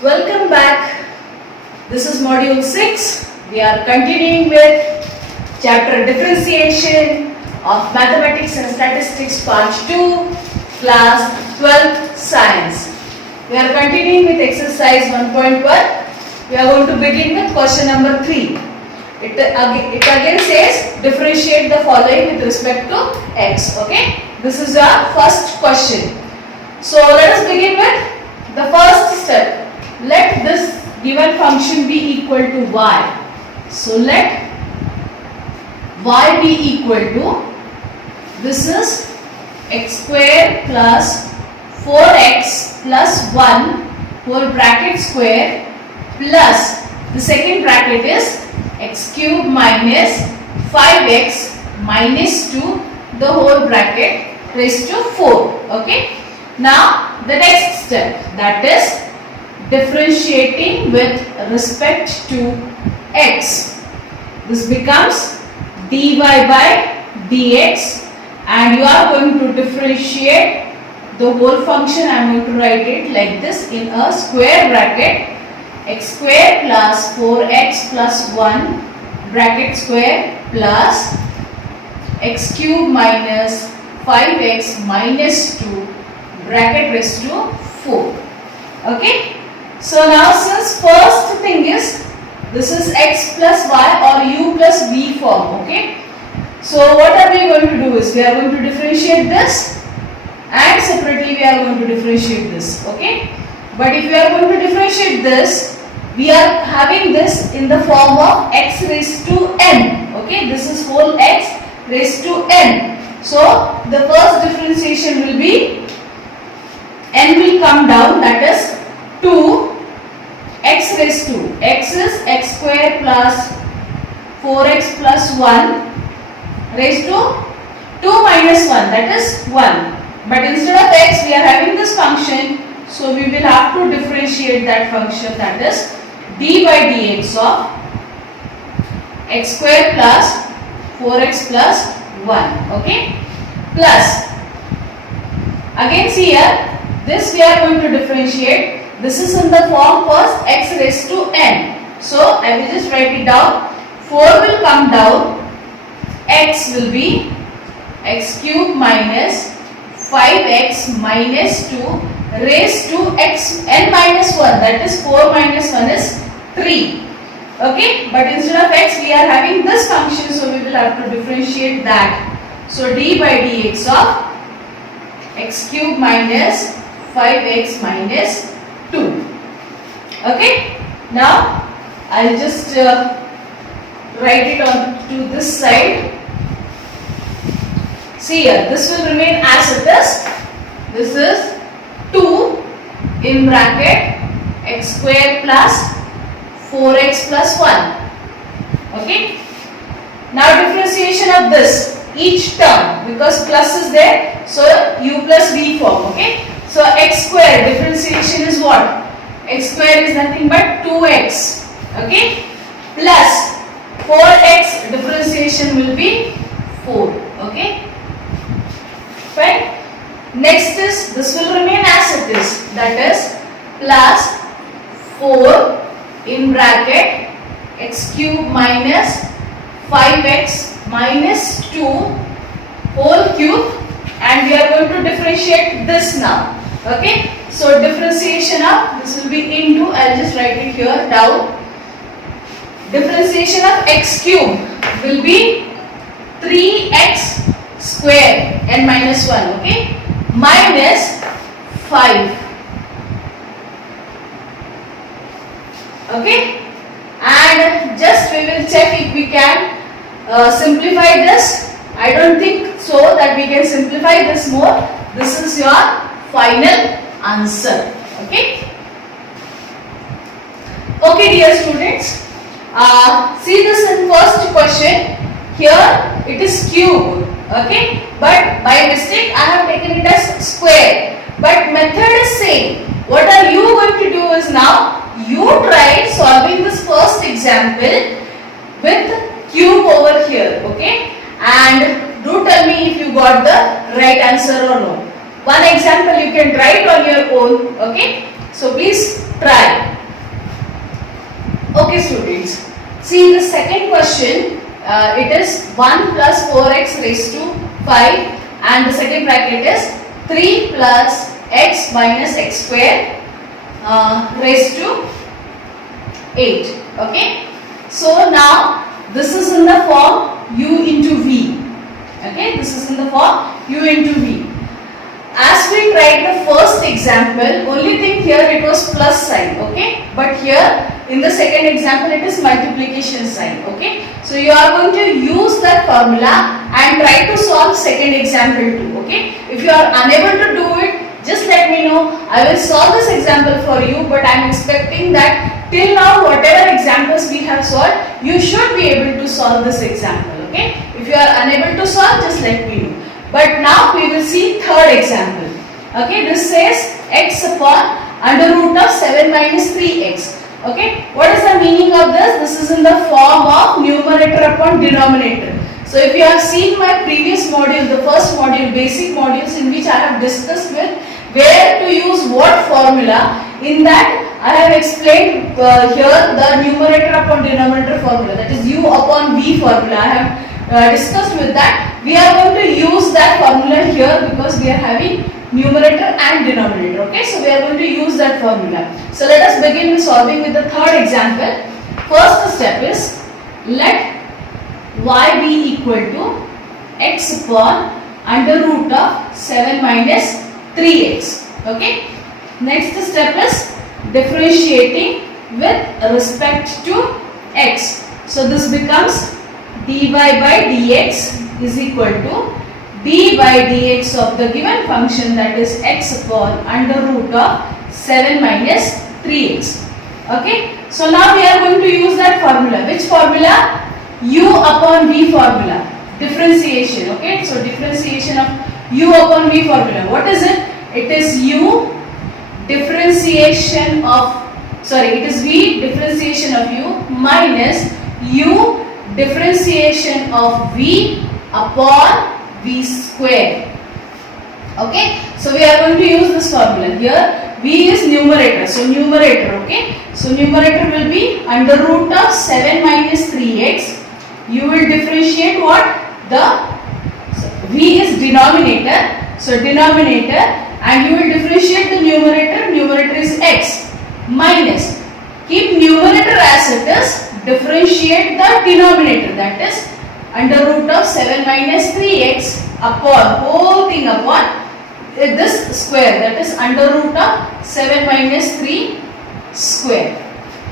Welcome back. This is module 6. We are continuing with chapter Differentiation of Mathematics and Statistics part 2, class 12 Science. We are continuing with exercise 1.1. We are going to begin with question number 3. It again says differentiate the following with respect to x. Okay. This is our first question. So let us begin with the first step. Let this given function be equal to y. So let y be equal to, this is x square plus 4x plus 1 whole bracket square plus the second bracket is x cube minus 5x minus 2 the whole bracket raised to 4. Okay. Now the next step, that is differentiating with respect to x. This becomes dy by dx and you are going to differentiate the whole function. I am going to write it like this in a square bracket, x square plus 4x plus 1 bracket square plus x cube minus 5x minus 2 bracket raised to 4. Okay. So now since first thing is this is x plus y or u plus v form. Okay. So what are we going to do is we are going to differentiate this and separately we are going to differentiate this. Okay. But if we are going to differentiate this, we are having this in the form of x raised to n. Okay. This is whole x raised to n. So the first differentiation will be n will come down, that is 2 x raised to, x is x square plus 4x plus 1 raised to 2 minus 1, that is 1. But instead of x we are having this function, so we will have to differentiate that function, that is d by dx of x square plus 4x plus 1. Okay. Plus again see here, this we are going to differentiate. This is in the form first x raised to n. So I will just write it down. 4 will come down. X will be x cube minus 5x minus 2 raised to x n minus 1. That is 4 minus 1 is 3. Okay. But instead of x we are having this function. So we will have to differentiate that. So d by dx of x cube minus 5x minus 2. Okay. Now I'll just write it on to this side. See here, this will remain as it is. This is 2 in bracket x square plus 4x plus 1. Okay. Now differentiation of this, each term, because plus is there, so u plus v form. Okay. So x square differentiation is what? X square is nothing but 2x. Okay. Plus 4x differentiation will be 4. Okay. Fine. Next is, this will remain as it is, that is plus 4 in bracket x cube minus 5x minus 2 whole cube, and we are going to differentiate this now. Okay. So differentiation of, this will be into, I will just write it here down. Differentiation of x cube will be 3x square n minus 1. Okay. Minus 5. Okay. And just we will check if we can simplify this. I don't think so that we can simplify this more. This is your final answer. Okay. Okay dear students, see this in first question. Here it is cube. Okay. But by mistake I have taken it as square. But method is same. What are you going to do is, now you try solving this first example with cube over here. Okay. And do tell me if you got the right answer or no. one example you can write on your own. Okay, so please try. Okay students, see the second question, it is 1 plus 4x raised to 5 and the second bracket is 3 plus x minus x square raised to 8. Okay, so now this is in the form u into v. Okay, this is in the form u into v. As we tried the first example, only thing here it was plus sign, okay, but here in the second example it is multiplication sign. Okay, so you are going to use that formula and try to solve second example too. Okay, if you are unable to do it, just let me know. I will solve this example for you, but I am expecting that till now whatever examples we have solved, you should be able to solve this example. Okay, if you are unable to solve, just let me know. But now we will see third example. Okay, this says x upon under root of 7 minus 3x. Okay, what is the meaning of this? This is in the form of numerator upon denominator. So if you have seen my previous module, the first module, basic modules, in which I have discussed with where to use what formula, in that I have explained here the numerator upon denominator formula, that is u upon v formula. I have discussed with that. We are going to use that formula here because we are having numerator and denominator. Okay, so we are going to use that formula. So let us begin with solving with the third example. First step is let y be equal to x upon under root of 7 minus 3x. Okay, next step is differentiating with respect to x. So this becomes dy by dx is equal to d by dx of the given function, that is x upon under root of 7 minus 3x. Okay, so now we are going to use that formula. Which formula? U upon v formula, differentiation. Okay, so differentiation of u upon v formula. What is it? It is u differentiation of, sorry, it is v differentiation of u minus u differentiation of v upon v square. Okay, so we are going to use this formula. Here v is numerator, so numerator. Okay, so numerator will be under root of 7 minus 3x. You will differentiate what? The v is denominator, so denominator, and you will differentiate the numerator. Numerator is x minus, keep numerator as it is, differentiate the denominator, that is under root of 7 minus 3x upon whole thing upon this square, that is under root of 7 minus 3 square.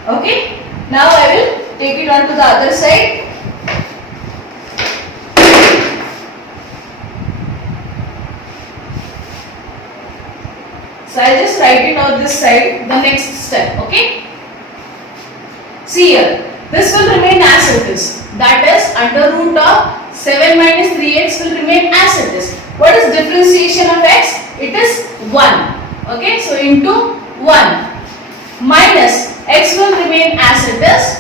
Okay, now I will take it on to the other side. So I will just write it on this side, the next step. Okay, see here, this will remain as it is, that is under root of 7 minus 3x will remain as it is. What is differentiation of x? It is 1. Okay, so into 1 minus x will remain as it is.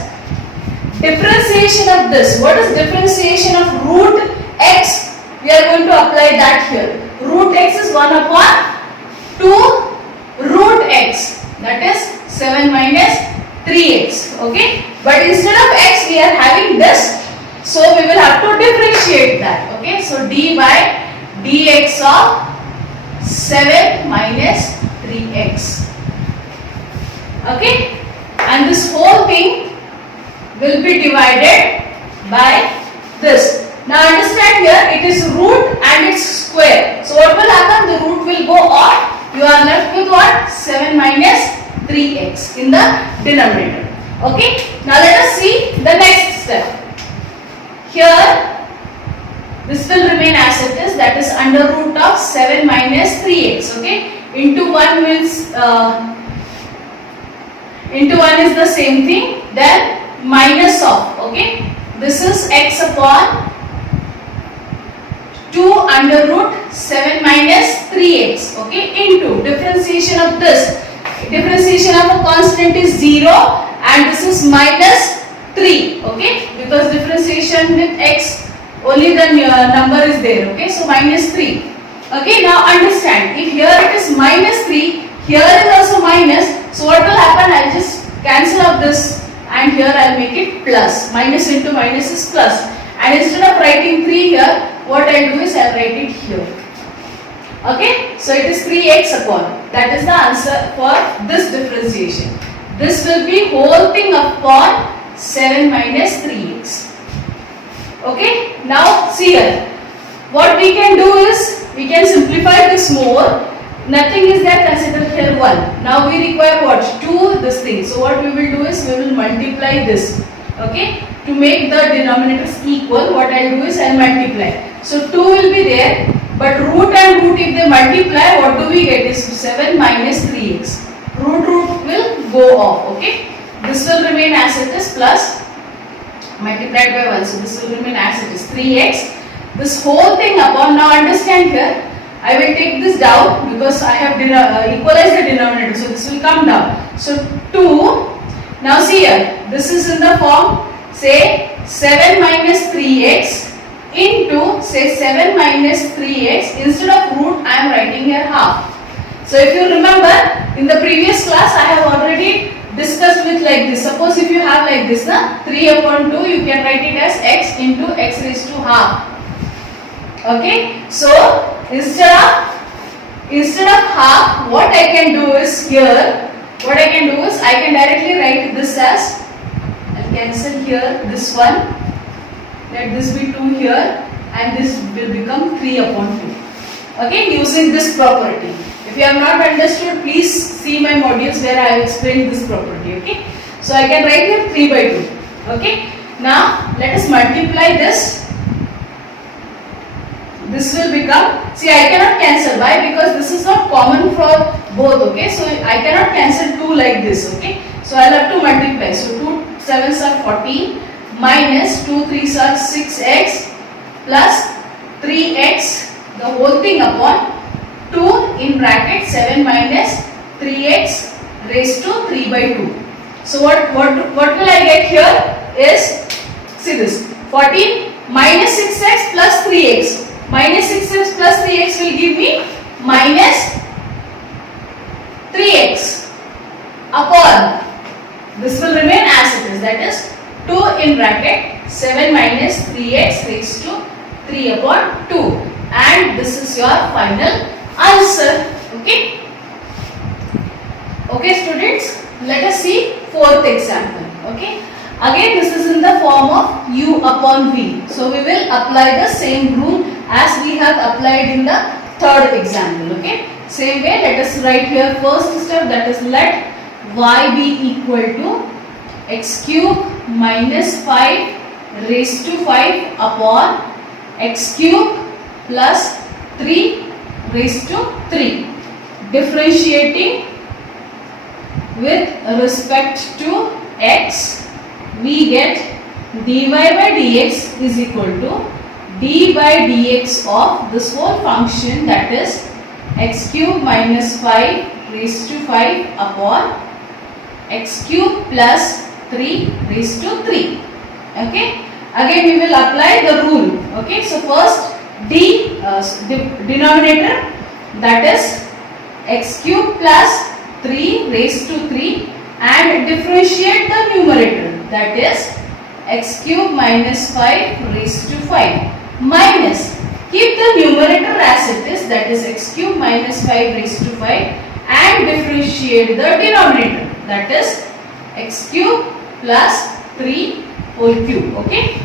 Differentiation of this, what is differentiation of root x? We are going to apply that here. Root x is 1 upon 2 root x, that is 7 minus 3x. Okay, but instead of x we are having this, so we will have to differentiate that. Okay, so d by dx of 7 minus 3x. Okay, and this whole thing will be divided by this. Now understand, here it is root and its square. So what will happen? The root will go off. You are left with what? 7 minus 3x in the denominator. Okay, now let us see the next step. Here this will remain as it is, that is under root of 7 minus 3x. Okay, into 1 means into 1 is the same thing, then minus of, okay, this is x upon 2 under root 7 minus 3x, okay, into differentiation of this. Differentiation of a constant is 0 and this is minus 3, okay, because differentiation with x only the number is there, okay, so minus 3. Okay, now understand, if here it is minus 3, here is also minus, so what will happen, I will just cancel out this and here I will make it plus. Minus into minus is plus. And instead of writing 3 here, what I will do is I will write it here. Okay, so it is 3x upon. That is the answer for this differentiation. This will be whole thing upon 7 minus 3x. Okay, now see here. What we can do is, we can simplify this more. Nothing is there, consider here 1. Now we require what? 2 this thing. So what we will do is, we will multiply this. Okay, to make the denominators equal, what I will do is I will multiply. So 2 will be there, but root and root if they multiply, what do we get is 7 minus 3x. Root will go off. Okay, this will remain as it is plus multiplied by 1. So this will remain as it is 3x. This whole thing upon, now understand here, I will take this down because I have equalized the denominator. So this will come down. So 2, now see here, this is in the form, say 7 minus 3x into say 7 minus 3x, instead of root I am writing here half. So if you remember, in the previous class I have already discussed with like this. Suppose if you have like this, 3 upon 2, you can write it as x into x raised to half. Okay, so instead of half, what I can do is here, what I can do is I can directly write this as, I'll cancel here this one, let this be 2 here and this will become 3 upon 2. Okay, using this property. If you have not understood, please see my modules where I have explained this property. Okay, so I can write here 3 by 2. Okay, now let us multiply this. This will become, see I cannot cancel, why? Because this is not common for both, okay, so I cannot cancel 2 like this, okay, so I'll have to multiply. So 2 7s are 14 minus 2 3s are 6x plus 3x, the whole thing upon 2 in bracket 7 minus 3x raised to 3 by 2. So what will I get here is, see this, 14 minus 6x plus 3x. Minus 6x plus 3x will give me minus 3x upon, this will remain as it is, that is 2 in bracket 7 minus 3x raised to 3 upon 2, and this is your final answer. Okay, okay students, let us see 4th example. Okay, again this is in the form of u upon v. So we will apply the same rule as we have applied in the 3rd example. Okay, same way, let us write here first step, that is let y be equal to x cube minus 5 raised to 5 upon x cube plus 3 raised to 3. Differentiating with respect to x, we get dy by dx is equal to d by dx of this whole function, that is x cube minus 5 raised to 5 upon x cube plus 3 raised to 3. Okay, again we will apply the rule. Okay, so first denominator, that is x cube plus 3 raised to 3, and differentiate the numerator, that is x cube minus 5 raised to 5 minus, keep the numerator as it is, that is x cube minus 5 raised to 5, and differentiate the denominator, that is x cube plus 3 whole cube. Okay,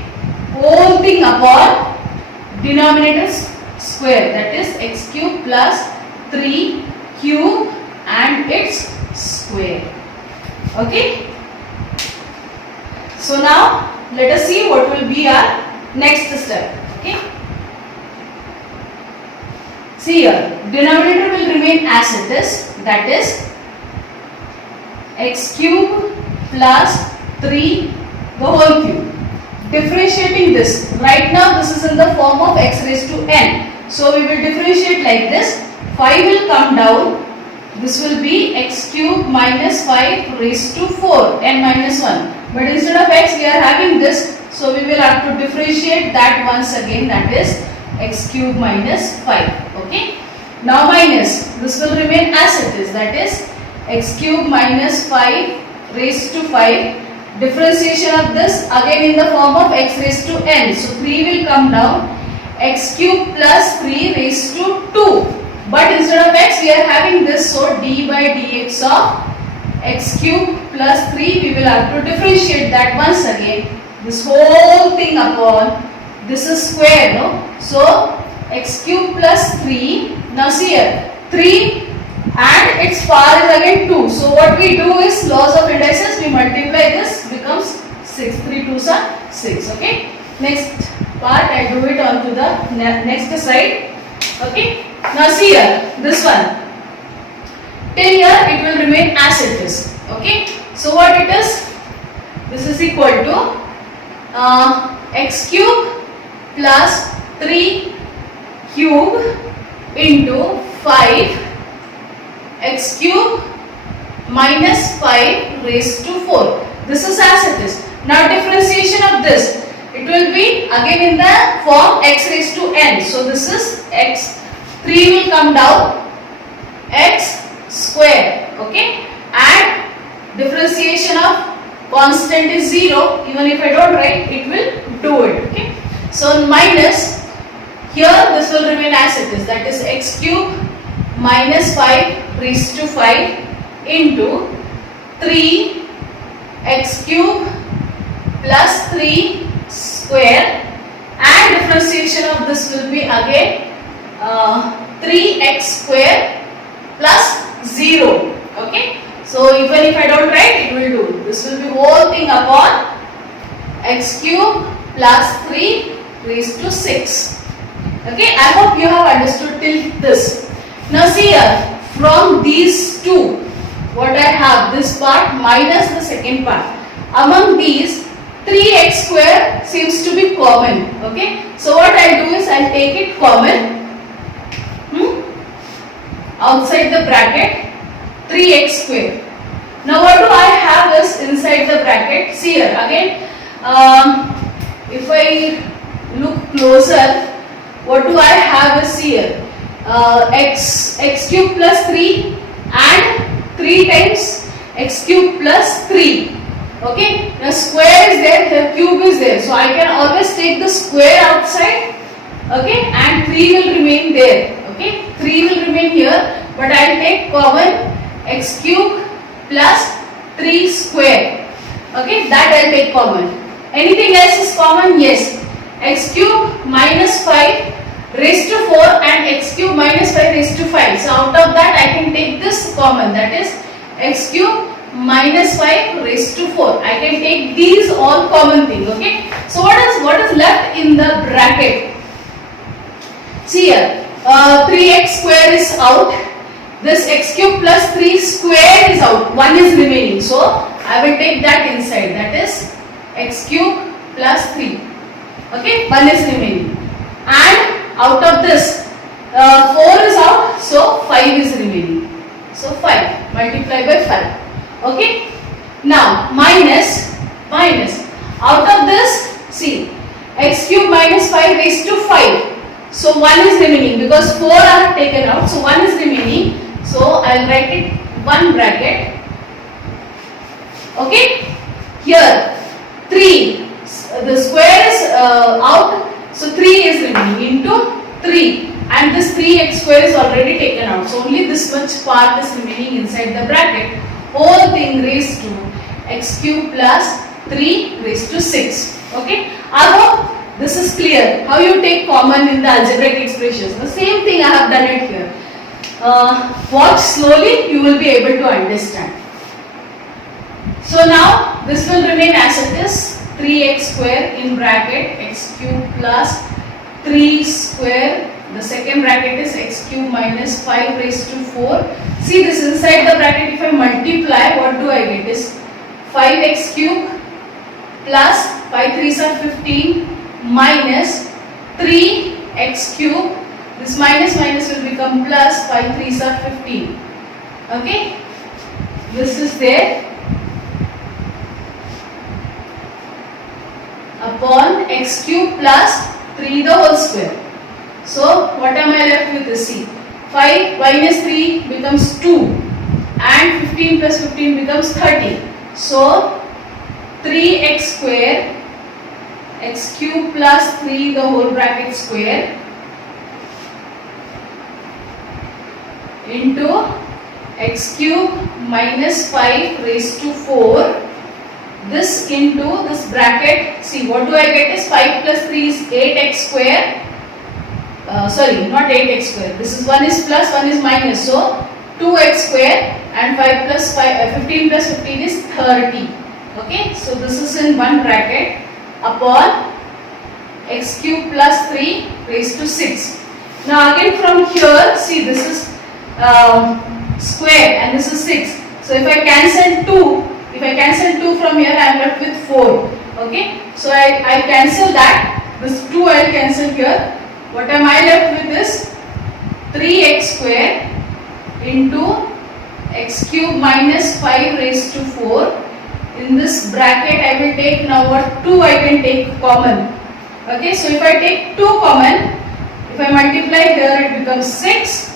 whole thing upon denominator square, that is x cube plus 3 cube and its square. Okay, so now let us see what will be our next step. Okay, see here, denominator will remain as it is, that is x cube plus 3 the whole cube. Differentiating this, right now this is in the form of x raised to n, so we will differentiate like this, 5 will come down, this will be x cube minus 5 raised to 4, n minus 1, but instead of x we are having this, so we will have to differentiate that once again, that is x cube minus 5. Okay. Now minus, this will remain as it is, that is x cube minus 5 raised to 5. Differentiation of this again in the form of x raised to n. So 3 will come down, x cube plus 3 raised to 2. But instead of x we are having this, so d by dx of x cube plus 3, we will have to differentiate that once again. This whole thing upon, this is square, no? So x cube plus 3, now see here, 3 and its power is again 2. So what we do is laws of indices, we multiply this, becomes 6. 3 2s are 6. Okay. Next part I do it on to the next side. Okay. Now see here, this one. Till here it will remain as it is. Okay. So what it is? This is equal to x cube plus 3 cube into 5 x cube minus 5 raised to 4. This is as it is. Now differentiation of this, it will be again in the form x raised to n. So this is x, 3 will come down, x square. Okay. And differentiation of constant is 0. Even if I don't write, it will do it. Okay. So minus, here this will remain as it is, that is x cube minus 5 raised to 5 into 3 x cube plus 3 square, and differentiation of this will be again 3x square plus 0. Okay. So even if I don't write, it will do. This will be whole thing upon x cube plus 3 raised to 6. Okay. I hope you have understood till this. Now see here, from these two, what I have, this part minus the second part. Among these, 3x square seems to be common. Okay. So what I do is I take it common. Outside the bracket, 3x square. Now what do I have is inside the bracket? See here again, if I look closer, what do I have is here, x cube plus 3 and 3 times x cube plus 3. Okay, now square is there, the cube is there, so I can always take the square outside. Okay, and 3 will remain there. Okay, 3 will remain here, but I will take common x cube plus 3 square. Okay, that I will take common. Anything else is common? Yes. X cube minus 5 raised to 4 and x cube minus 5 raised to 5. So out of that I can take this common, that is x cube minus 5 raised to 4. I can take these all common things. Okay. So what is left in the bracket? See here, 3x square is out. This x cube plus 3 square is out. 1 is remaining. So I will take that inside. That is x cube plus 3. Okay, 1 is remaining. And out of this, 4 is out. So 5 is remaining. So 5 multiplied by 5. Okay. Now minus. Out of this, see, x cube minus 5 raised to 5. So 1 is remaining because 4 are taken out. So 1 is remaining. So I will write it 1 bracket. Okay. Here 3. The square is out. So 3 is remaining into 3. And this 3x square is already taken out. So only this much part is remaining inside the bracket. Whole thing raised to x cube plus 3 raised to 6. Okay. I hope this is clear. How you take common in the algebraic expressions. The same thing I have done it here. Watch slowly, you will be able to understand. So now this will remain as it is. 3x square in bracket x cube plus 3 square. The second bracket is x cube minus 5 raised to 4. See this inside the bracket, if I multiply, what do I get is 5x cube plus 5 3s are 15 minus 3x cube. This minus will become plus, 5 3s are 15. Okay. This is there. Upon x cube plus 3 the whole square. So what am I left with? See, 5 minus 3 becomes 2 and 15 plus 15 becomes 30. So 3x square x cube plus 3 the whole bracket square into x cube minus 5 raised to 4, this into this bracket. See, what do I get is 5 plus 3 is 8x square. Sorry, not 8x square. This is one is plus, one is minus. So 2x square and 5 plus 5, 15 plus 15 is 30. Okay, so this is in one bracket upon x cube plus 3 raised to 6. Now again from here, see, this is square and this is 6. So if I cancel 2 from here, I am left with 4. Okay, so I cancel that. This 2 I will cancel here. What am I left with is 3x square into x cube minus 5 raised to 4. In this bracket I will take now what 2 I can take common. Okay, so if I take 2 common, if I multiply here it becomes 6.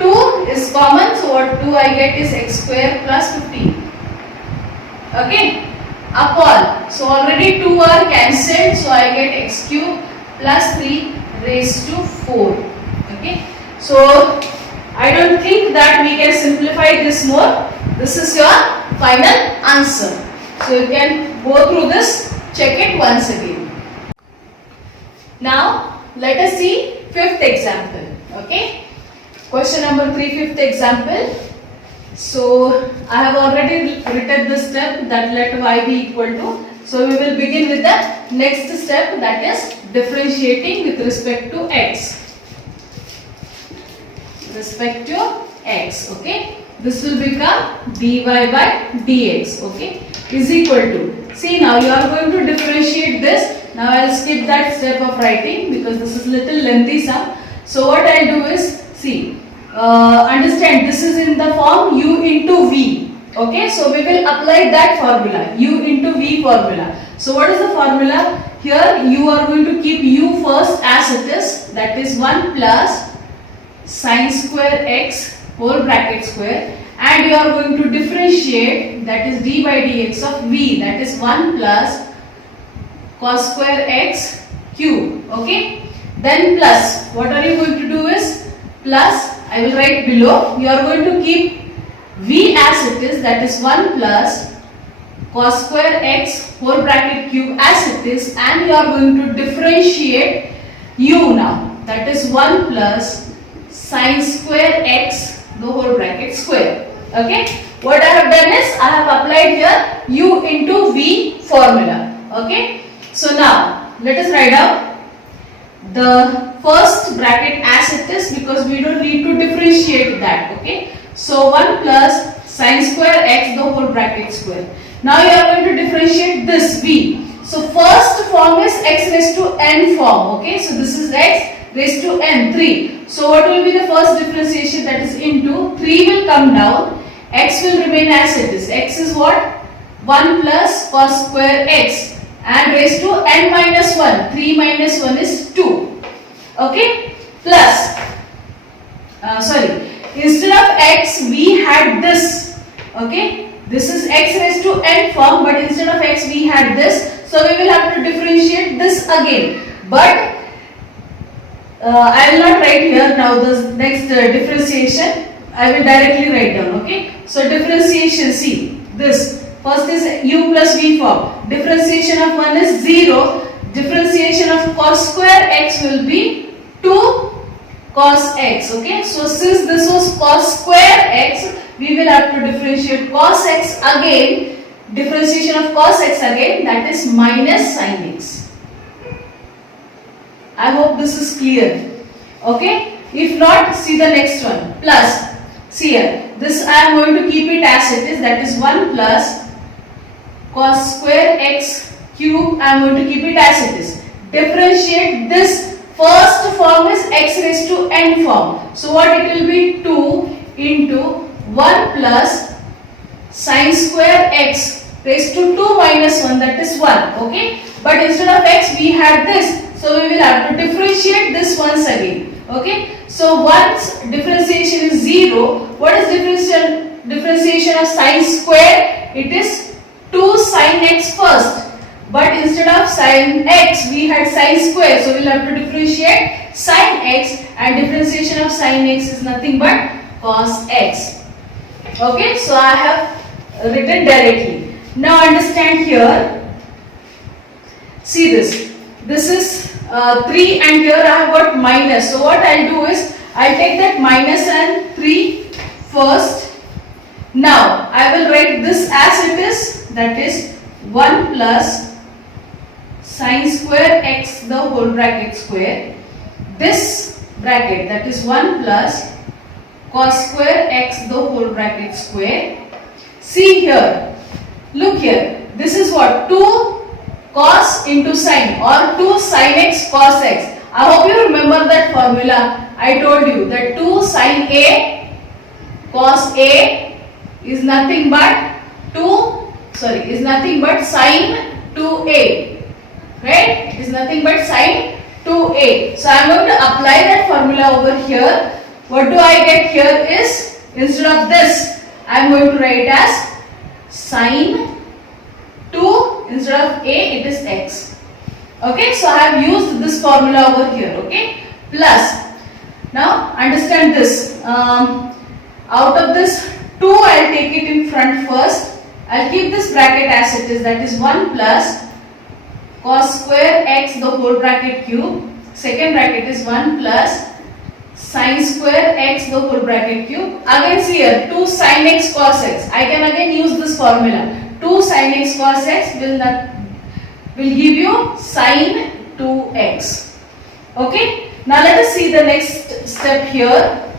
2 is common, so what 2 I get is x square plus 15. Okay, upon, so already 2 are cancelled, so I get x cube plus 3 raised to 4. Okay, so I don't think that we can simplify this more. This is your final answer. So you can go through this, check it once again. Now let us see fifth example. Okay, question number 3, fifth example. So I have already written the step that let y be equal to. So we will begin with the next step, that is differentiating with respect to x. Respect to x. Okay, this will become dy by dx. Okay, is equal to. See, now you are going to differentiate this. Now I will skip that step of writing because this is little lengthy sum. So what I will do is, see, understand this is in the form u into v. Okay, so we will apply that formula, u into v formula. So what is the formula? Here you are going to keep u first as it is, that is 1 plus sin square x whole bracket square, and you are going to differentiate, that is d by dx of v, that is 1 plus cos square x cube. Okay, then plus, what are you going to do is plus, I will write below, you are going to keep v as it is, that is 1 plus cos square x whole bracket cube as it is, and you are going to differentiate u now, that is 1 plus sin square x the whole bracket square. Okay, what I have done is I have applied here u into v formula. Okay, so now let us write down the first bracket as it is because we don't need to differentiate that. Okay, so 1 plus sin square x the whole bracket square. Now you are going to differentiate this v. So first form is x raised to n form. Okay, so this is x raised to n, 3. So what will be the first differentiation, that is into 3 will come down, x will remain as it is. X is what? 1 plus cos square x and raised to n minus 1. 3 minus 1 is 2. Okay, plus, instead of x we had this. Okay, this is x raised to n form, but instead of x we had this. So we will have to differentiate this again. But I will not write here now the next differentiation. I will directly write down. Okay, so differentiation, see, this first is u plus v form. Differentiation of 1 is 0. Differentiation of cos square x will be 2 cos x. Okay, so since this was cos square x, we will have to differentiate cos x again. Differentiation of cos x again, that is minus sin x. I hope this is clear. Okay, if not, see the next one, plus. See here, this I am going to keep it as it is, that is 1 plus cos square x cube. I am going to keep it as it is. Differentiate this first form is x raised to n form. So what it will be, 2 into 1 plus sin square x raised to 2 minus 1, that is 1. Okay, but instead of x we had this. So we will have to differentiate this once again. Okay. So once differentiation is 0, what is differentiation of sine square? It is 2 sine x first. But instead of sine x, we had sine square. So we will have to differentiate sine x, and differentiation of sine x is nothing but cos x. Okay. So I have written directly. Now understand here. See this. This is 3 and here I have got minus. So what I will do is, I will take that minus and 3 first. Now I will write this as it is, that is 1 plus sine square x the whole bracket square. This bracket, that is 1 plus cos square x the whole bracket square. See here, look here, this is what? 2 cos into sine, or 2 sine x cos x. I hope you remember that formula. I told you that 2 sine a cos a is nothing but sine 2a, right? It is nothing but sine 2a. So I am going to apply that formula over here. What do I get here is, instead of this, I am going to write as sine 2, instead of a it is x. Okay, so I have used this formula over here. Okay, plus, now understand this, out of this 2 I will take it in front first. I will keep this bracket as it is, that is 1 plus cos square x the whole bracket cube. Second bracket is 1 plus sine square x the whole bracket cube. Again see here, 2 sine x cos x. I can again use this formula. 2 sine x cos x will give you sine 2x. Okay. Now let us see the next step here.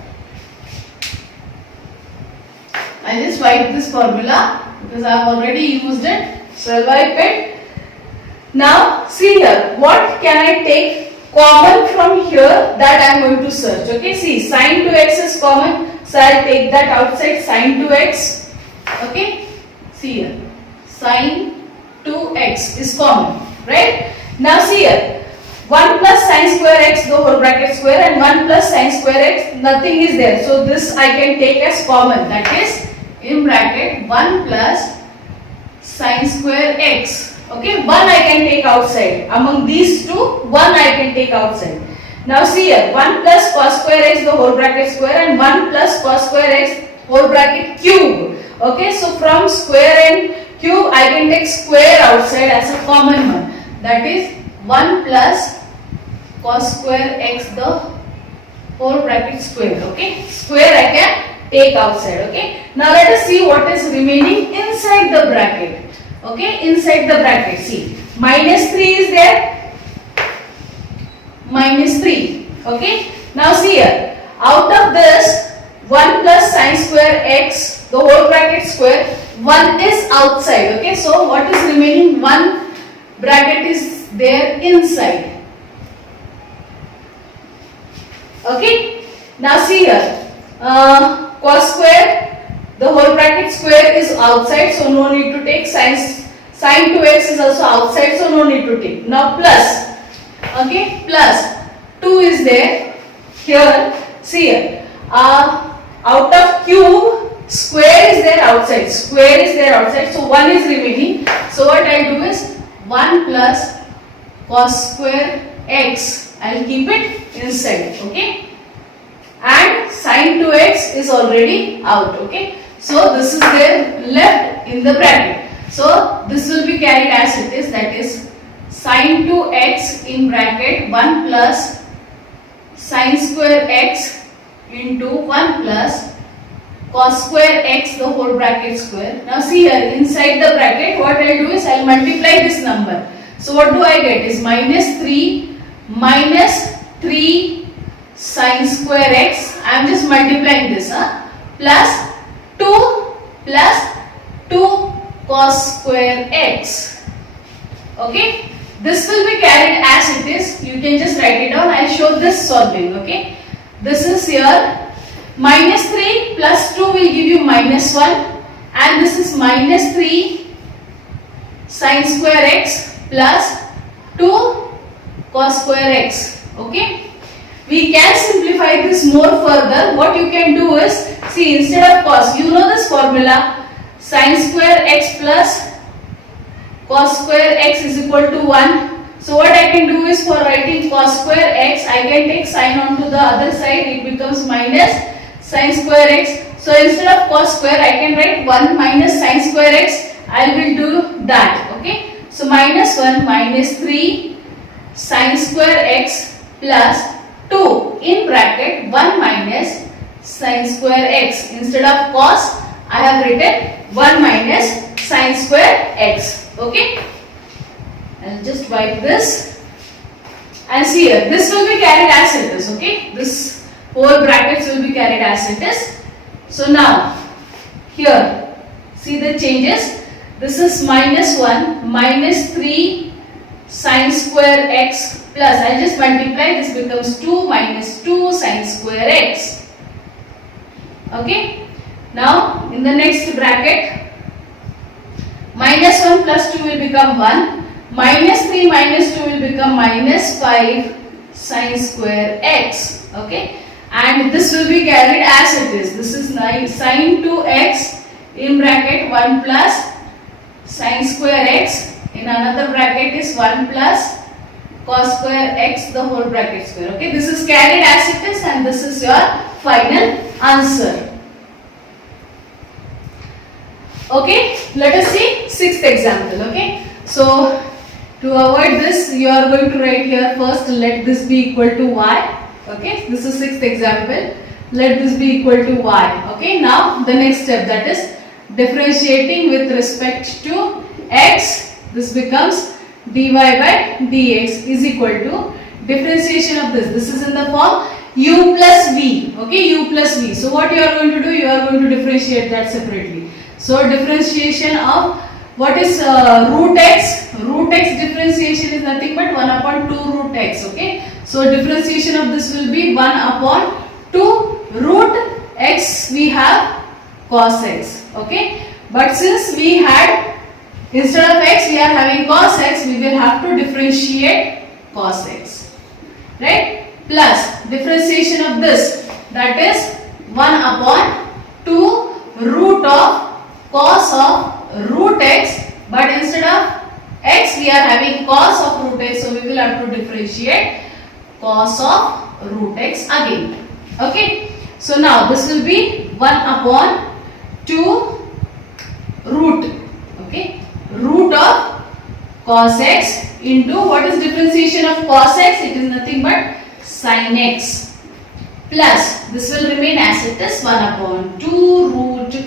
I just wipe this formula because I have already used it. So I will wipe it. Now see here, what can I take common from here that I am going to search? Okay, see, sine 2x is common. So I will take that outside, sine 2x. Okay, see here, sine 2x is common, right? Now see here, 1 plus sine square x the whole bracket square and 1 plus sine square x, nothing is there. So this I can take as common, that is in bracket 1 plus sine square x. Okay, 1 I can take outside. Among these two, 1 I can take outside. Now see here, 1 plus cos square x the whole bracket square and 1 plus cos square x whole bracket cube. Okay, so from square and cube I can take square outside as a common one. That is 1 plus cos square x the whole bracket square. Okay, square I can take outside. Okay, now let us see what is remaining inside the bracket. Okay, inside the bracket, see, minus 3 is there, minus 3. Okay, now see here, out of this 1 plus sine square x the whole bracket square, 1 is outside. Okay, so what is remaining? 1 bracket is there inside. Okay, now see here, cos square the whole bracket square is outside, so no need to take. Sine 2x is also outside, so no need to take. Now plus, okay, plus 2 is there here. See here, out of cube, square is there outside, so 1 is remaining. So what I do is 1 plus cos square x, I will keep it inside. Okay, and sine 2x is already out. Okay, so this is there left in the bracket. So this will be carried as it is, that is sine 2x in bracket 1 plus sine square x into 1 plus cos square x the whole bracket square. Now see here, inside the bracket what I will do is I will multiply this number. So what do I get is minus 3 sine square x, I am just multiplying this, plus 2 cos square x. Okay, this will be carried as it is. You can just write it down. I will show this solving. Okay, this is here, minus 3 plus 2 will give you minus 1, and this is minus 3 sine square x plus 2 cos square x. Okay. We can simplify this more further. What you can do is, see, instead of cos, you know this formula, sin square x plus cos square x is equal to 1. So what I can do is, for writing cos square x, I can take sin onto the other side, it becomes minus sin square x. So instead of cos square, I can write 1 minus sin square x. I will do that. Okay. So minus 1 minus 3 sin square x plus 2 in bracket 1 minus sin square x. Instead of cos, I have written 1 minus sin square x. Okay. I'll just wipe this and see here. This will be carried as it is. Okay. This whole brackets will be carried as it is. So now here, see the changes. This is minus 1 minus 3 sin square x plus, I just multiply, this becomes 2 minus 2 sin square x. Okay. Now in the next bracket, minus 1 plus 2 will become 1, minus 3 minus 2 will become minus 5 sin square x. Okay. And this will be carried as it is. This is sin 2x in bracket 1 plus sin square x, in another bracket is 1 plus cos square x, the whole bracket square. Okay, this is carried as it is, and this is your final answer. Okay, let us see sixth example. Okay, so to avoid this, you are going to write here first, let this be equal to y. Okay, this is sixth example. Let this be equal to y. Okay, now the next step, that is differentiating with respect to x. This becomes dy by dx is equal to differentiation of this. This is in the form u plus v. Okay, u plus v. So what you are going to do? You are going to differentiate that separately. So differentiation of what is root x? Root x differentiation is nothing but 1 upon 2 root x. Okay. So differentiation of this will be 1 upon 2 root x. We have cos x. Okay. But since we had, instead of x we are having cos x, we will have to differentiate cos x. Right. Plus differentiation of this, that is 1 upon 2 root of cos of root x, but instead of x we are having cos of root x, so we will have to differentiate cos of root x again. Okay, so now this will be 1 upon 2 root, okay, root of cos x into, what is differentiation of cos x? It is nothing but sin x, plus this will remain as it is, 1 upon 2 root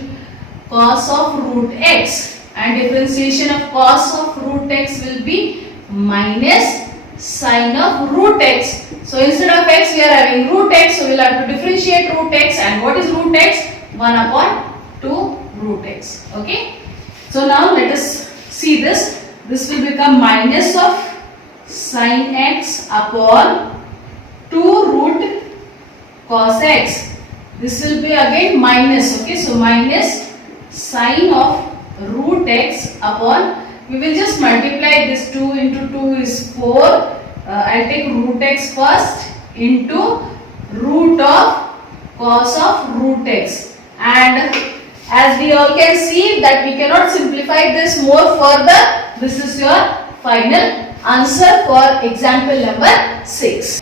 cos of root x, and differentiation of cos of root x will be minus sin of root x. So instead of x we are having root x, so we will have to differentiate root x, and what is root x? 1 upon 2 root x. Okay. So now let us see this. This will become minus of sin x upon 2 root cos x. This will be again minus. Okay. So minus sin of root x upon, we will just multiply this, 2 into 2 is 4. I'll take root x first into root of cos of root x, and as we all can see that we cannot simplify this more further. This is your final answer for example number 6.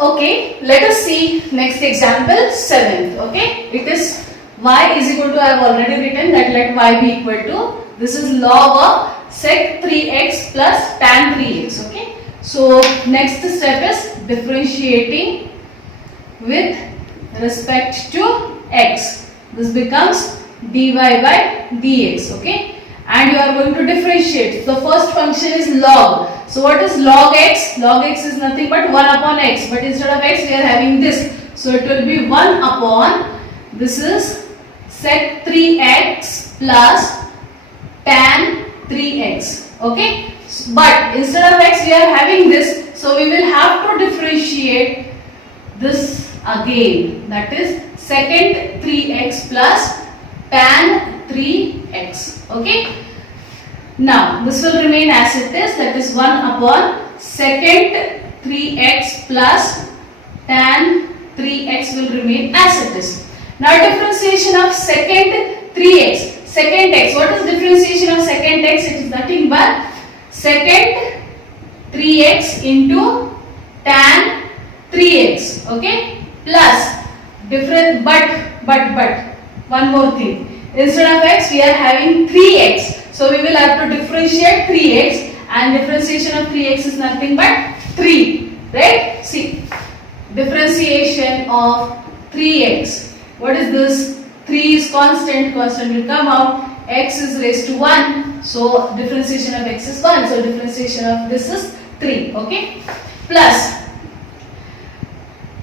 Okay, let us see next example, 7th. Okay, it is y is equal to, I have already written that let y be equal to, this is log of sec 3x plus tan 3x. Okay, so next step is differentiating with respect to x. This becomes dy by dx. Okay, and you are going to differentiate. The first function is log. So what is log x? Log x is nothing but 1 upon x, but instead of x we are having this, so it will be 1 upon, this is sec 3x plus tan 3x. Okay, but instead of x we are having this, so we will have to differentiate this again, that is secant 3x plus tan 3x. Okay, now this will remain as it is, that is 1 upon secant 3x plus tan 3x will remain as it is. Now differentiation of secant 3x. Secant x. What is differentiation of secant x? It is nothing but secant 3x into tan 3x. Okay. Plus different but one more thing. Instead of x we are having 3x. So we will have to differentiate 3x, and differentiation of 3x is nothing but 3. Right? See. Differentiation of 3x. What is this? 3 is constant will come out. X is raised to 1. So differentiation of x is 1. So differentiation of this is 3. Okay. Plus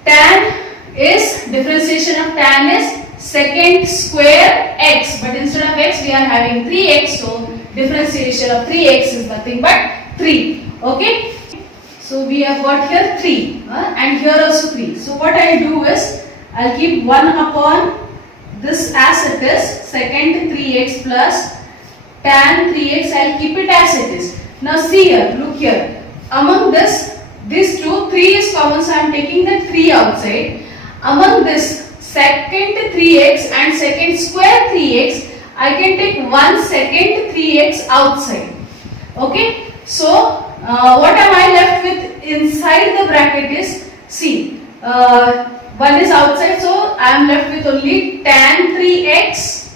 tan is, differentiation of tan is secant square x. But instead of x we are having 3x. So differentiation of 3x is nothing but 3. Okay. So we have got here 3 and here also 3. So what I do is I'll keep 1 upon this as it is, secant 3x plus tan 3x, I'll keep it as it is. Now see here, look here. Among these two, 3 is common, so I am taking the 3 outside. Among this secant 3x and secant square 3x, I can take 1 secant 3x outside. Okay. So what am I left with inside the bracket is, see, 1 is outside, so I am left with only tan 3x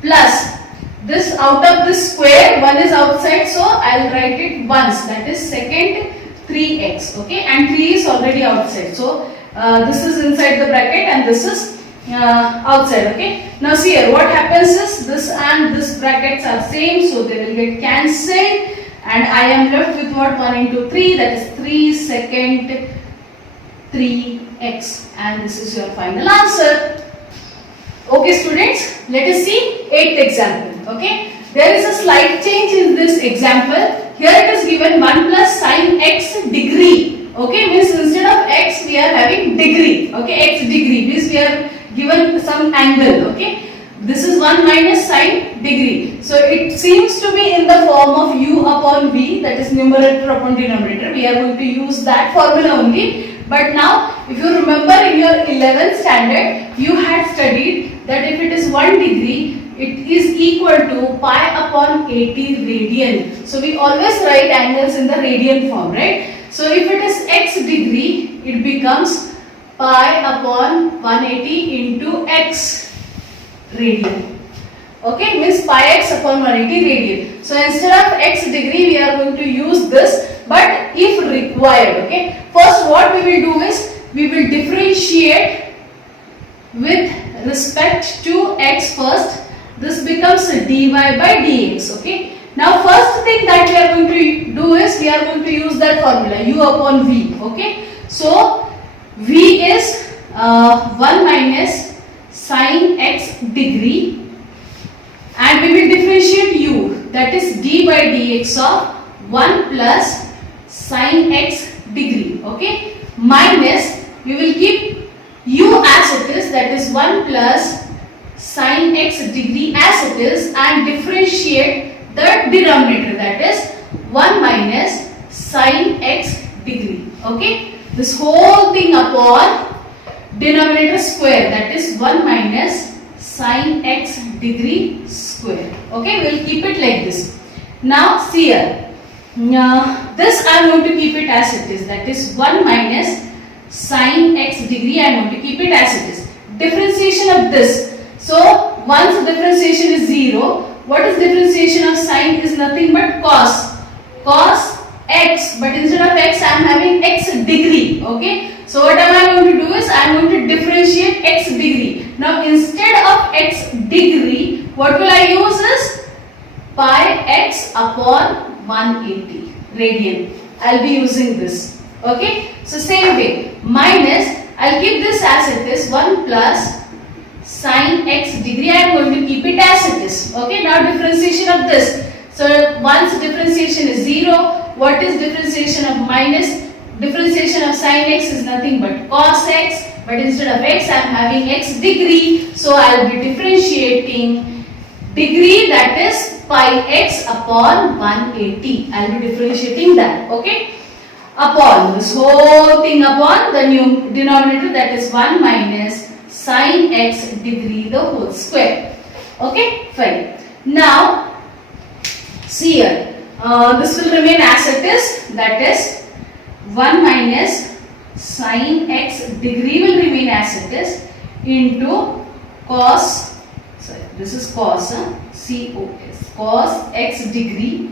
plus this, out of this square 1 is outside, so I will write it once, that is secant 3x. Okay, and 3 is already outside, so this is inside the bracket and this is outside. Okay, now see here, what happens is this and this brackets are same, so they will get cancelled. And I am left with what? 1 into 3, that is 3 secant 3x, and this is your final answer. Okay students, let us see 8th example. Okay, there is a slight change in this example. Here it is given 1 plus sin x degree. Okay, means instead of x we are having degree. Okay, x degree means we are given some angle. Okay, this is 1 minus sin degree. So it seems to be in the form of u upon v, that is numerator upon denominator. We are going to use that formula only. But now if you remember in your 11th standard, you had studied that if it is 1 degree, it is equal to pi upon 80 radian. So we always write angles in the radian form, right? So if it is x degree, it becomes pi upon 180 into x radian. Okay, means pi x upon 180 radian. So instead of x degree, we are going to use this. But if required, okay, first what we will do is we will differentiate with respect to x first. This becomes dy by dx. Okay. Now first thing that we are going to do is we are going to use that formula u upon v. Okay. So v is 1 minus sin x degree, and we will differentiate u, that is d by dx of 1 plus sin x degree. Okay, minus we will keep u as it is, that is 1 plus sin x degree as it is, and differentiate the denominator, that is 1 minus sin x degree. Okay, this whole thing upon denominator square, that is 1 minus sin x degree square. Okay, we will keep it like this. Now see here, this I am going to keep it as it is, that is 1 minus sin x degree. I am going to keep it as it is. Differentiation of this. So once differentiation is 0, what is differentiation of sine is nothing but cos x, but instead of x I am having x degree. Okay, so what am I going to do is I am going to differentiate x degree. Now instead of x degree, what will I use is pi x upon 180 radian. I will be using this. Okay, so same way, minus, I will keep this as it is, 1 plus sin x degree. I am going to keep it as it is. Okay, now differentiation of this. So once differentiation is 0, what is differentiation of minus? Differentiation of sin x is nothing but cos x, but instead of x I am having x degree. So I will be differentiating degree, that is pi x upon 180. I will be differentiating that. Okay. upon this whole thing upon the new denominator, that is 1 minus sine x degree the whole square. Okay, fine. Now see here, this will remain as it is, that is 1 minus sine x degree will remain as it is into cos, sorry, this is cos, C-O-S, cos x degree.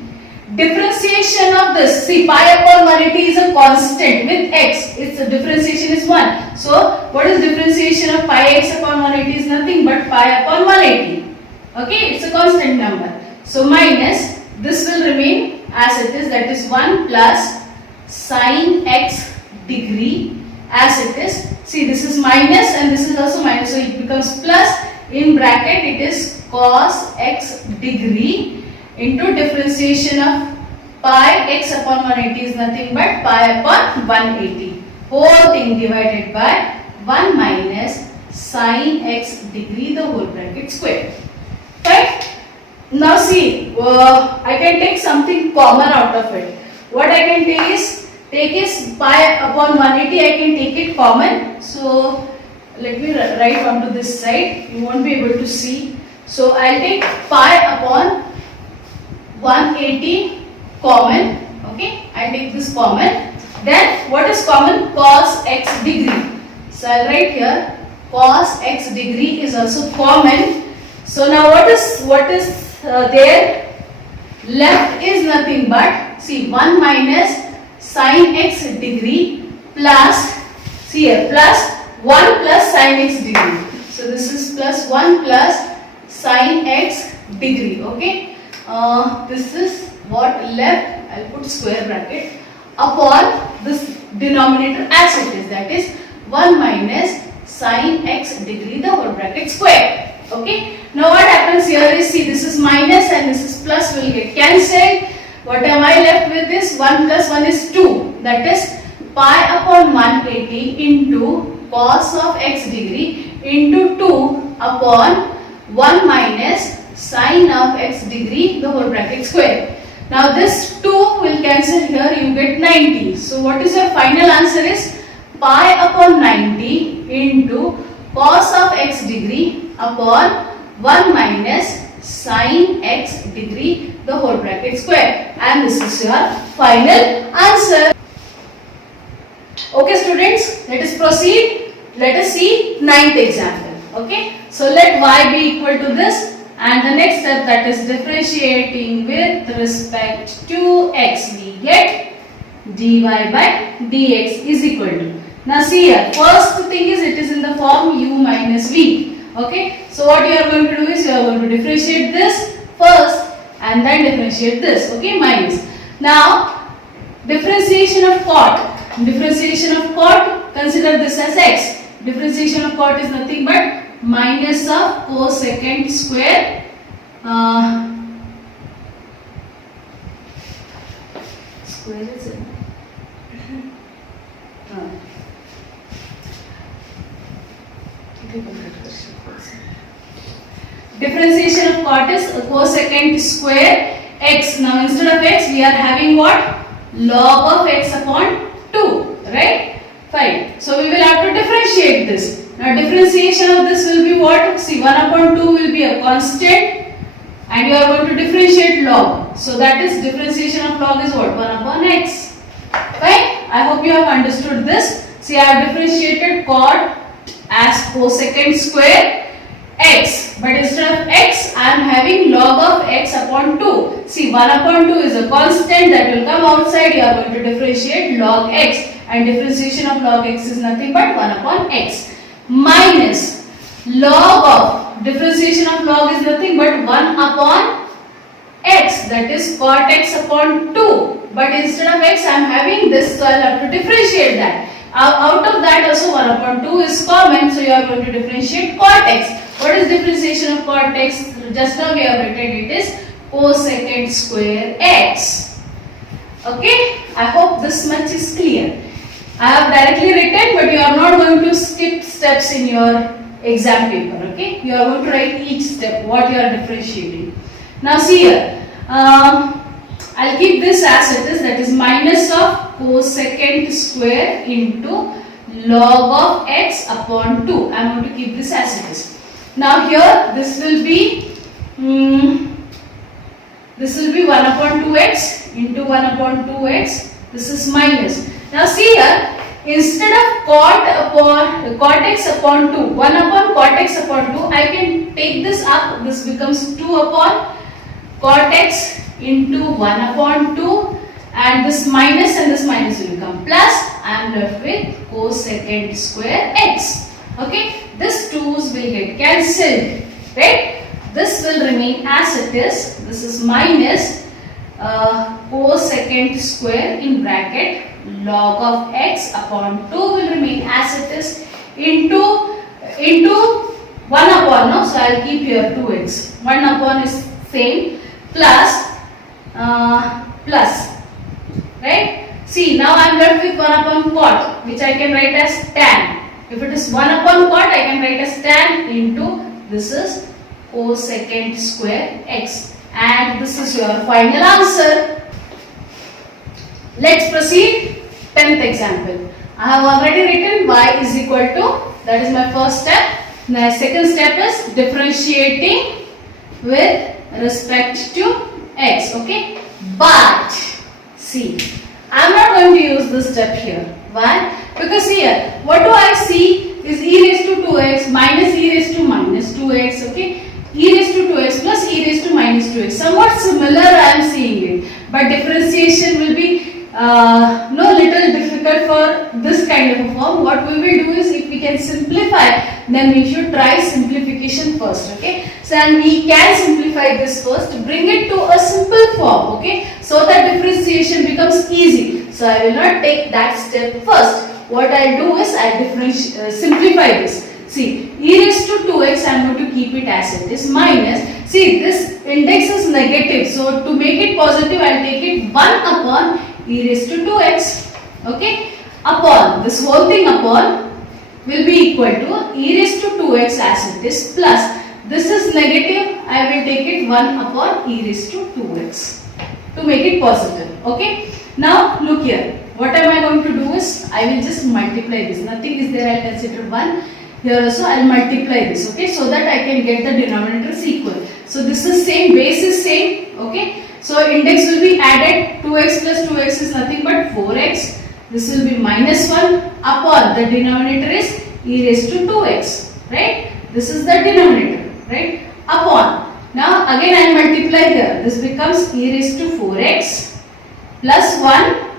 Differentiation of this, see, pi upon 180 is a constant with x, its differentiation is 1. So what is differentiation of pi x upon 180 is nothing but pi upon 180. Okay, it's a constant number. So minus, this will remain as it is, that is 1 plus sine x degree as it is. See, this is minus and this is also minus, so it becomes plus. In bracket it is cos x degree into differentiation of pi x upon 180 is nothing but pi upon 180. Whole thing divided by 1 minus sine x degree the whole bracket square. Right? Now see, I can take something common out of it. What I can take is pi upon 180, I can take it common. So let me write onto this side, you won't be able to see. So I'll take pi upon 180 common. Okay, I'll take this common. Then what is common? Cos x degree. So I'll write here cos x degree is also common. So now what is there? Left is nothing but, see, 1 minus sine x degree plus, see here, plus 1 plus sine x degree. So this is plus 1 plus sine x degree. Okay, this is what left, I'll put square bracket, upon this denominator as it is, that is 1 minus sine x degree the whole bracket square. Okay, now what happens here is, see, this is minus and this is plus will get cancelled. What am I left with this? 1 plus 1 is 2, that is pi upon 180 into cos of x degree into 2 upon 1 minus sine of x degree the whole bracket square. Now this 2 will cancel here, you get 90. So what is your final answer is pi upon 90 into cos of x degree upon 1 minus sine x degree the whole bracket square, and this is your final answer. Okay students, let us proceed. Let us see 9th example. Okay, so let y be equal to this, and the next step, that is differentiating with respect to x, we get dy by dx is equal to. Now see here, first thing is it is in the form u minus v. Okay, so what you are going to do is you are going to differentiate this first and then differentiate this. Okay, minus. Now differentiation of cot. Differentiation of cot, consider this as x. Differentiation of cot is nothing but minus of cosecant square square is it? Differentiation of cot is cosecant square x. Now instead of x we are having what? Log of x upon 2, right? Fine. So we will have to differentiate this. Now differentiation of this will be what? See, 1 upon 2 will be a constant and you are going to differentiate log. So that is differentiation of log is what? 1 upon x. Fine. I hope you have understood this. See, I have differentiated cot as cosecant square x, but instead of x I am having log of x upon 2. See, 1 upon 2 is a constant that will come outside. You are going to differentiate log x, and differentiation of log x is nothing but 1 upon x minus log of differentiation of log is nothing but 1 upon x, that is cot x upon 2, but instead of x I am having this, so I will have to differentiate that. Out of that also 1 upon 2 is common, so you are going to differentiate cot x. What is differentiation of cot x? Just now we have written it is cosecant square x. Okay, I hope this much is clear. I have directly written, but you are not going to skip steps in your exam paper. Okay, you are going to write each step what you are differentiating. Now see here, I'll keep this as it is, that is minus of cosecant square into log of x upon 2. I am going to keep this as it is. Now here this will be 1 upon 2x into 1 upon 2x. This is minus. Now see here, instead of cot x upon 2, 1 upon cot x upon 2, I can take this up. This becomes 2 upon cot x into 1 upon 2, and this minus will become plus. I am left with cosecant square x. Okay, this 2's will get cancelled, right? This will remain as it is. This is minus cosecant square in bracket log of x upon 2 will remain as it is into 1 upon, no? So I will keep here 2x. 1 upon is same plus right? See, now I am left with 1 upon cot, which I can write as tan. If it is 1 upon cot, I can write as tan into this is cosecant square x. And this is your final answer. Let's proceed. 10th example. I have already written y is equal to, that is my first step. The second step is differentiating with respect to x. Okay. But see, I am not going to use this step here. Why? Because here, what do I see is e raised to 2x minus e raised to minus 2x. Okay. E raised to 2x plus e raised to minus 2x. Somewhat similar I am seeing it. But differentiation will be little difficult for this kind of a form. What we will do is, if we can simplify, then we should try simplification first. Okay. So, and we can simplify this first, bring it to a simple form. Okay. So that differentiation becomes easy. So I will not take that step first. What I will do is, I simplify this. See, e raised to 2x, I am going to keep it as it is, minus, see, this index is negative, so to make it positive, I will take it 1 upon e raised to 2x, okay, upon, this whole thing upon will be equal to e raised to 2x as it is, plus, this is negative, I will take it 1 upon e raised to 2x, to make it positive, okay. Now, look here, what am I going to do is, I will just multiply this, nothing is there, I will consider 1. Here also I will multiply this, okay, so that I can get the denominators equal. So this is same, base is same, okay. So index will be added, 2x plus 2x is nothing but 4x. This will be minus 1 upon, the denominator is e raised to 2x, right. This is the denominator, right, upon. Now again I will multiply here, this becomes e raised to 4x plus 1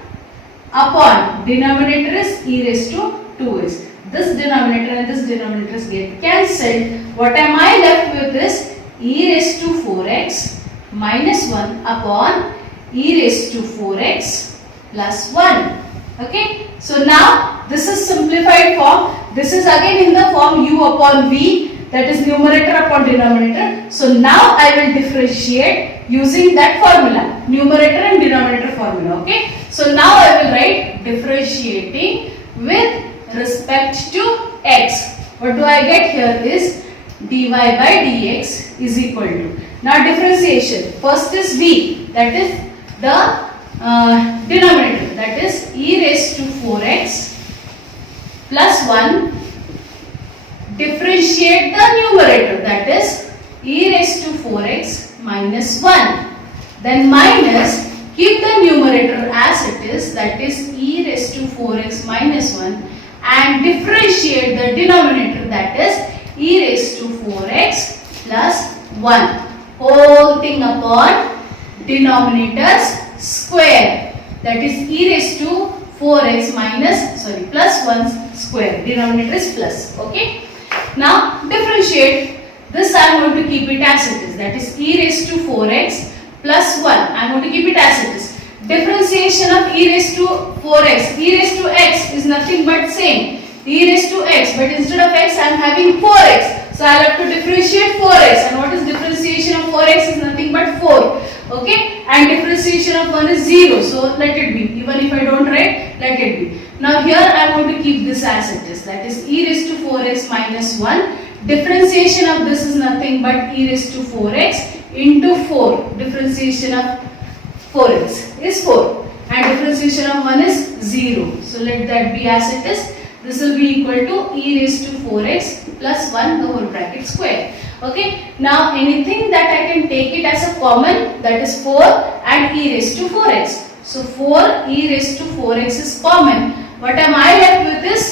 upon, denominator is e raised to 2x. This denominator and this denominators get cancelled. What am I left with is e raised to 4x minus 1 upon e raised to 4x plus 1. Okay. So now this is simplified form. This is again in the form u upon v, that is numerator upon denominator. So now I will differentiate using that formula, numerator and denominator formula. Okay. So now I will write differentiating with respect to x. What do I get here is dy by dx is equal to, now differentiation, first is v, that is the denominator, that is e raised to 4x plus 1, differentiate the numerator, that is e raised to 4x minus 1, then minus, keep the numerator as it is, that is e raised to 4x minus 1, and differentiate the denominator, that is e raised to 4x plus 1, whole thing upon denominators square, that is e raised to 4x plus 1 square, denominator is plus, okay. Now differentiate, this I am going to keep it as it is, that is e raised to 4x plus 1, I am going to keep it as it is. Differentiation of e raised to 4x, e raised to x is nothing but same, e raised to x, but instead of x I am having 4x. So I will have to differentiate 4x, and what is differentiation of 4x is nothing but 4. Okay, and differentiation of 1 is 0. So let it be, even if I don't write, let it be. Now here I am going to keep this as it is, that is e raised to 4x minus 1. Differentiation of this is nothing but e raised to 4x into 4. Differentiation of 4x is 4, and differentiation of 1 is 0. So let that be as it is. This will be equal to e raised to 4x plus 1 the whole bracket square. Okay. Now anything that I can take it as a common, that is 4 and e raised to 4x. So 4 e raised to 4x is common. What am I left with is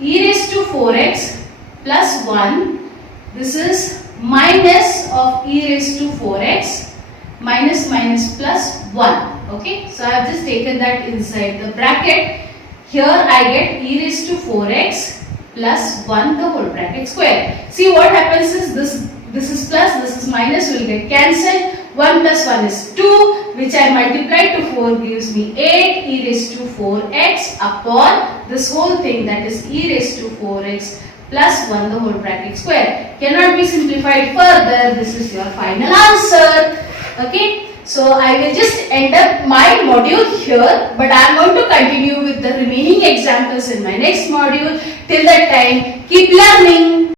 e raised to 4x plus 1. This is minus of e raised to 4x minus minus plus 1. Okay. So I have just taken that inside the bracket. Here I get e raised to 4x plus 1 the whole bracket square. See what happens is this is plus, this is minus, will get cancelled. 1 plus 1 is 2, which I multiply to 4 gives me 8 e raised to 4x upon this whole thing, that is e raised to 4x plus 1 the whole bracket square. Cannot be simplified further. This is your final answer. Okay. So I will just end up my module here, but I am going to continue with the remaining examples in my next module. Till that time, keep learning.